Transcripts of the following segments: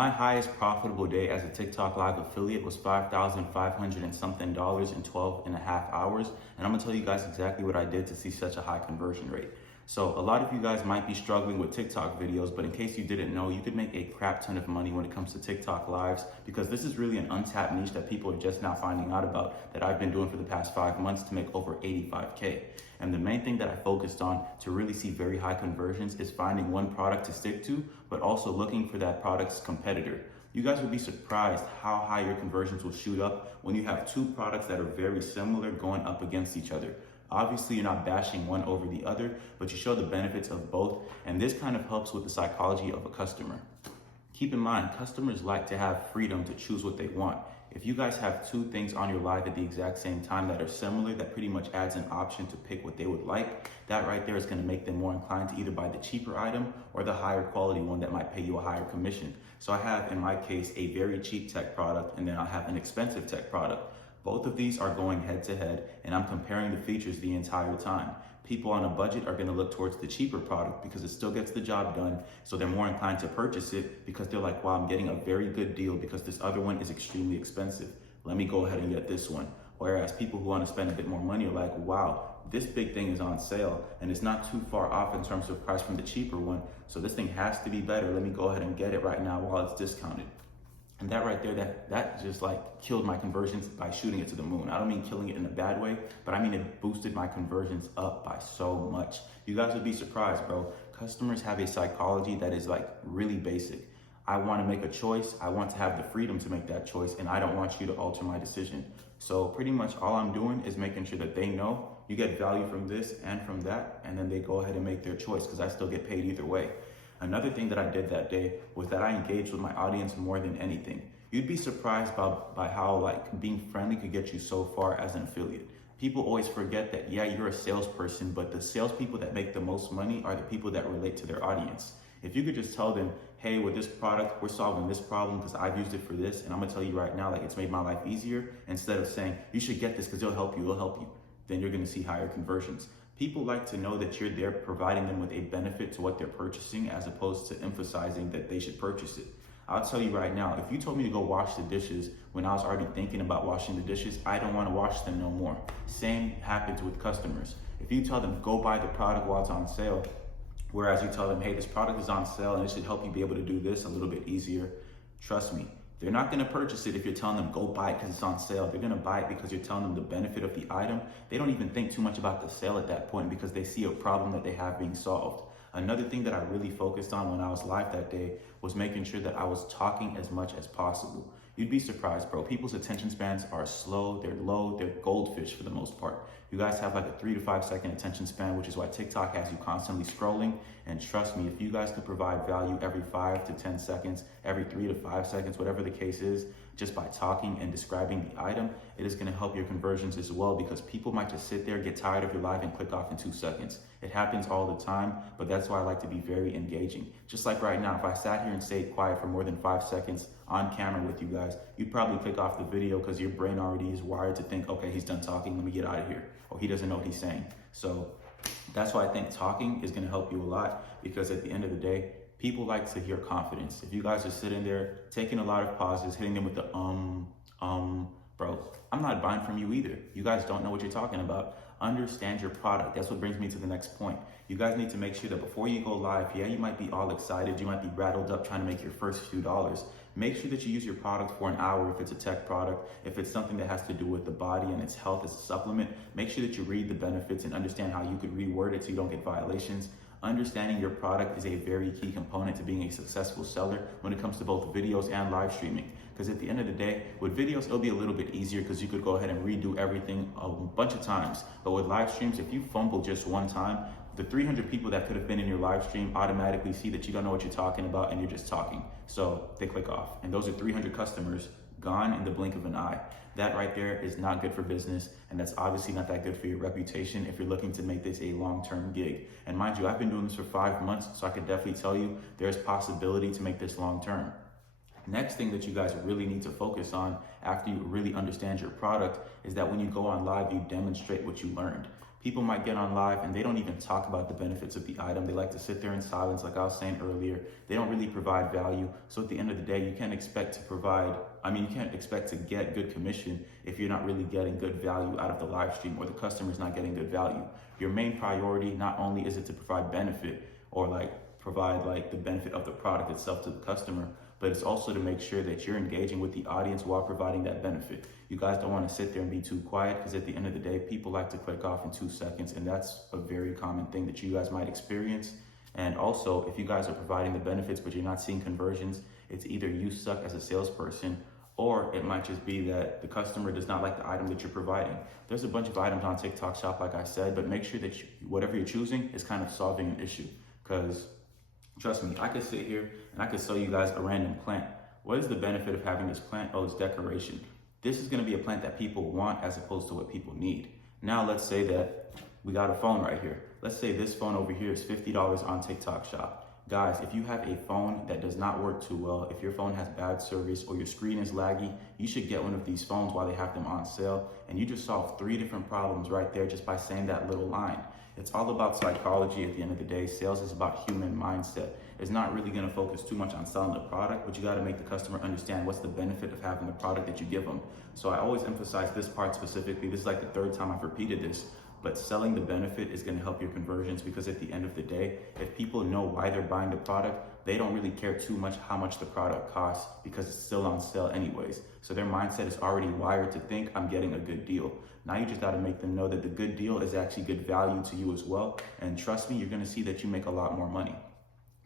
My highest profitable day as a TikTok live affiliate was $5,500 and something in 12 and a half hours. And I'm gonna tell you guys exactly what I did to see such a high conversion rate. So a lot of you guys might be struggling with TikTok videos, but in case you didn't know, you could make a crap ton of money when it comes to TikTok lives, because this is really an untapped niche that people are just now finding out about, that I've been doing for the past 5 months to make over 85K. And the main thing that I focused on to really see very high conversions is finding one product to stick to, but also looking for that product's competitor. You guys would be surprised how high your conversions will shoot up when you have two products that are very similar going up against each other. Obviously, you're not bashing one over the other, but you show the benefits of both, and this kind of helps with the psychology of a customer. Keep in mind, customers like to have freedom to choose what they want. If you guys have two things on your live at the exact same time that are similar, that pretty much adds an option to pick what they would like, that right there is going to make them more inclined to either buy the cheaper item or the higher quality one that might pay you a higher commission. So I have, in my case, a very cheap tech product, and then I have an expensive tech product. Both of these are going head to head, and I'm comparing the features the entire time. People on a budget are gonna look towards the cheaper product because it still gets the job done, so they're more inclined to purchase it because they're like, wow, I'm getting a very good deal because this other one is extremely expensive. Let me go ahead and get this one. Whereas people who wanna spend a bit more money are like, wow, this big thing is on sale and it's not too far off in terms of price from the cheaper one, so this thing has to be better. Let me go ahead and get it right now while it's discounted. And that right there, that just like killed my conversions by shooting it to the moon. I don't mean killing it in a bad way, but I mean it boosted my conversions up by so much. You guys would be surprised, bro. Customers have a psychology that is like really basic. I want to make a choice. I want to have the freedom to make that choice, and I don't want you to alter my decision. So pretty much all I'm doing is making sure that they know you get value from this and from that, and then they go ahead and make their choice because I still get paid either way. Another thing that I did that day was that I engaged with my audience more than anything. You'd be surprised by how like being friendly could get you so far as an affiliate. People always forget that, yeah, you're a salesperson, but the salespeople that make the most money are the people that relate to their audience. If you could just tell them, hey, with this product, we're solving this problem because I've used it for this, and I'm gonna tell you right now, like it's made my life easier, instead of saying, you should get this because it'll help you, then you're gonna see higher conversions. People like to know that you're there providing them with a benefit to what they're purchasing as opposed to emphasizing that they should purchase it. I'll tell you right now, if you told me to go wash the dishes when I was already thinking about washing the dishes, I don't want to wash them no more. Same happens with customers. If you tell them go buy the product while it's on sale, whereas you tell them, hey, this product is on sale and it should help you be able to do this a little bit easier, trust me, they're not gonna purchase it if you're telling them go buy it because it's on sale. They're gonna buy it because you're telling them the benefit of the item. They don't even think too much about the sale at that point because they see a problem that they have being solved. Another thing that I really focused on when I was live that day was making sure that I was talking as much as possible. You'd be surprised, bro. People's attention spans are slow, they're low, they're goldfish for the most part. You guys have like a 3 to 5 second attention span, which is why TikTok has you constantly scrolling. And trust me, if you guys could provide value every 5 to 10 seconds, every 3 to 5 seconds, whatever the case is, just by talking and describing the item, it is gonna help your conversions as well, because people might just sit there, get tired of your live and click off in 2 seconds. It happens all the time, but that's why I like to be very engaging. Just like right now, if I sat here and stayed quiet for more than 5 seconds on camera with you guys, you'd probably click off the video because your brain already is wired to think, okay, he's done talking, let me get out of here. Or he doesn't know what he's saying. So that's why I think talking is gonna help you a lot, because at the end of the day, people like to hear confidence. If you guys are sitting there, taking a lot of pauses, hitting them with the bro, I'm not buying from you either. You guys don't know what you're talking about. Understand your product. That's what brings me to the next point. You guys need to make sure that before you go live, yeah, you might be all excited, you might be rattled up trying to make your first few dollars. Make sure that you use your product for an hour if it's a tech product. If it's something that has to do with the body and its health as a supplement, make sure that you read the benefits and understand how you could reword it so you don't get violations. Understanding your product is a very key component to being a successful seller when it comes to both videos and live streaming. Because at the end of the day, with videos, it'll be a little bit easier because you could go ahead and redo everything a bunch of times. But with live streams, if you fumble just one time, the 300 people that could have been in your live stream automatically see that you don't know what you're talking about and you're just talking. So they click off. And those are 300 customers gone in the blink of an eye. That right there is not good for business, and that's obviously not that good for your reputation if you're looking to make this a long-term gig. And mind you, I've been doing this for 5 months, so I could definitely tell you there's possibility to make this long-term. Next thing that you guys really need to focus on after you really understand your product is that when you go on live, you demonstrate what you learned. People might get on live and they don't even talk about the benefits of the item. They like to sit there in silence, like I was saying earlier. They don't really provide value. So at the end of the day, you can't expect to you can't expect to get good commission if you're not really getting good value out of the live stream, or the customer's not getting good value. Your main priority, not only is it to provide benefit, or provide the benefit of the product itself to the customer, but it's also to make sure that you're engaging with the audience while providing that benefit. You guys don't want to sit there and be too quiet, because at the end of the day, people like to click off in 2 seconds, and that's a very common thing that you guys might experience. And also, if you guys are providing the benefits but you're not seeing conversions, it's either you suck as a salesperson, or it might just be that the customer does not like the item that you're providing. There's a bunch of items on TikTok Shop, like I said, but make sure that whatever you're choosing is kind of solving an issue. Because trust me, I could sit here and I could sell you guys a random plant. What is the benefit of having this plant? Oh, it's decoration. This is going to be a plant that people want as opposed to what people need. Now, let's say that we got a phone right here. Let's say this phone over here is $50 on TikTok Shop. Guys, if you have a phone that does not work too well, if your phone has bad service or your screen is laggy, you should get one of these phones while they have them on sale. And you just solve 3 different problems right there just by saying that little line. It's all about psychology at the end of the day. Sales is about human mindset. It's not really going to focus too much on selling the product, but you got to make the customer understand what's the benefit of having the product that you give them. So I always emphasize this part specifically. This is like the 3rd time I've repeated this. But selling the benefit is going to help your conversions, because at the end of the day, if people know why they're buying the product, they don't really care too much how much the product costs, because it's still on sale anyways. So their mindset is already wired to think, I'm getting a good deal. Now you just got to make them know that the good deal is actually good value to you as well. And trust me, you're going to see that you make a lot more money.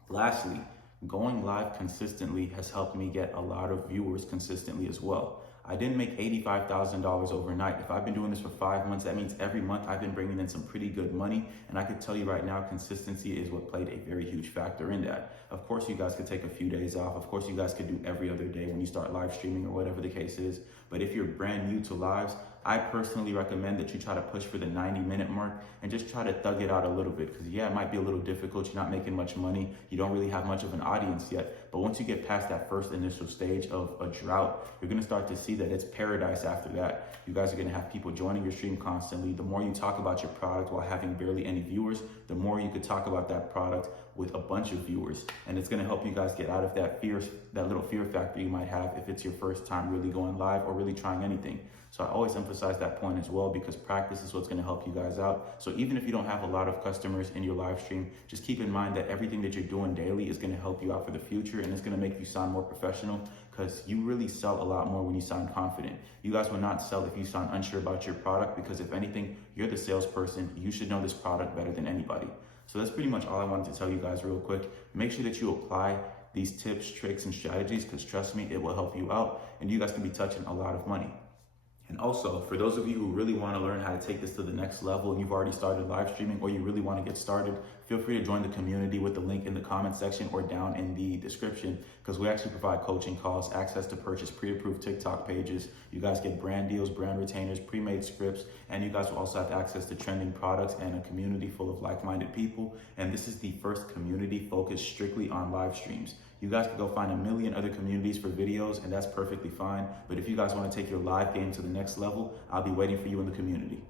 Lastly, going live consistently has helped me get a lot of viewers consistently as well. I didn't make $85,000 overnight. If I've been doing this for 5 months, that means every month I've been bringing in some pretty good money. And I can tell you right now, consistency is what played a very huge factor in that. Of course, you guys could take a few days off. Of course, you guys could do every other day when you start live streaming or whatever the case is. But if you're brand new to lives, I personally recommend that you try to push for the 90-minute mark and just try to thug it out a little bit. Because yeah, it might be a little difficult. You're not making much money. You don't really have much of an audience yet. But once you get past that first initial stage of a drought, you're going to start to see that it's paradise after that. You guys are going to have people joining your stream constantly. The more you talk about your product while having barely any viewers, the more you could talk about that product with a bunch of viewers. And it's going to help you guys get out of that little fear factor you might have if it's your first time really going live or really trying anything. So I always emphasize that point as well, because practice is what's going to help you guys out. So even if you don't have a lot of customers in your live stream, just keep in mind that everything that you're doing daily is going to help you out for the future, and it's going to make you sound more professional, because you really sell a lot more when you sound confident. You guys will not sell if you sound unsure about your product, because if anything, you're the salesperson. You should know this product better than anybody. So that's pretty much all I wanted to tell you guys real quick. Make sure that you apply these tips, tricks, and strategies, because trust me, it will help you out, and you guys can be touching a lot of money. And also, for those of you who really want to learn how to take this to the next level, and you've already started live streaming, or you really want to get started, feel free to join the community with the link in the comment section or down in the description, because we actually provide coaching calls, access to purchase pre-approved TikTok pages. You guys get brand deals, brand retainers, pre-made scripts, and you guys will also have access to trending products and a community full of like-minded people. And this is the first community focused strictly on live streams. You guys can go find a million other communities for videos, and that's perfectly fine. But if you guys want to take your live game to the next level, I'll be waiting for you in the community.